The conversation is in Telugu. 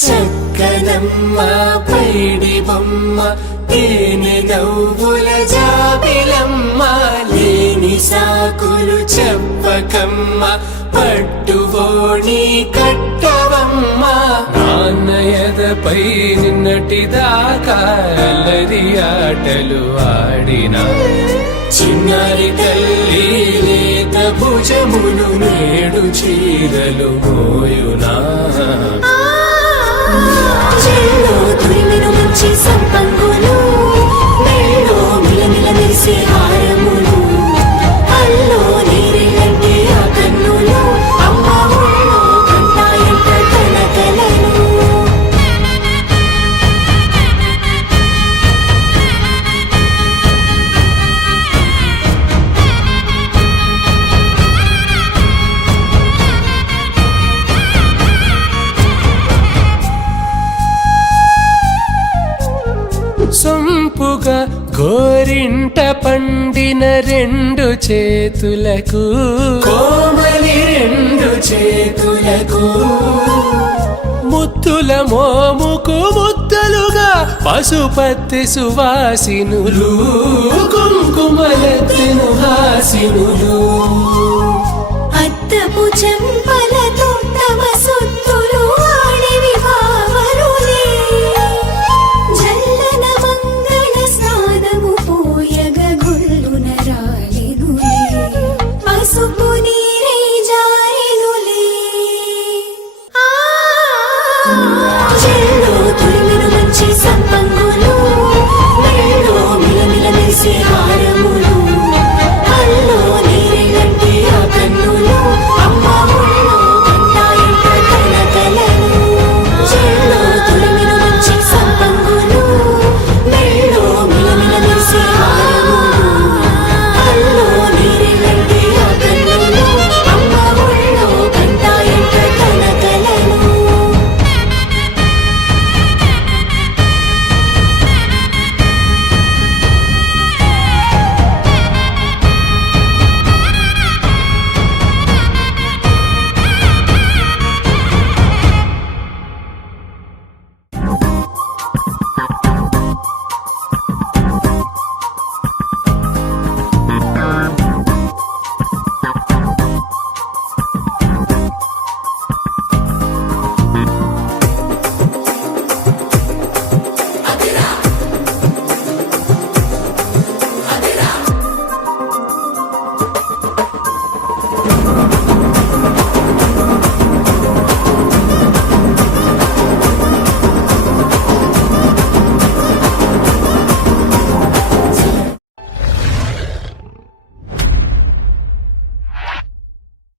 చక్కనమ్మ పైడి బొమ్మ తేనె నవ్వుల జాబిలమ్మ లేని సాకులు చెప్పకమ్మ పట్టువోణి కట్టవమ్మ నాన్నయదపై నిన్నటిదాకా అల్లరి ఆటలు ఆడినా చిన్నారి తల్లి లేత భుజములు నేడు చీరలు మోయునా చెల్లో తురిమిను మంచి సంపంగులు మెళ్ళో మిలమిల మెరిసే హారములు అల్లో నీరేలంటే ఆ కన్నులు అమ్మ ఊళ్ళో కంటాయంట తన కలను సొంపుగా గోరింట పండిన రెండు చేతులకు కోమలి రెండు చేతులకు ముత్తుల మోముకు ముద్దలుగా పశుపతి సువాసినులు కుంకుమలెత్తిను హాసినులు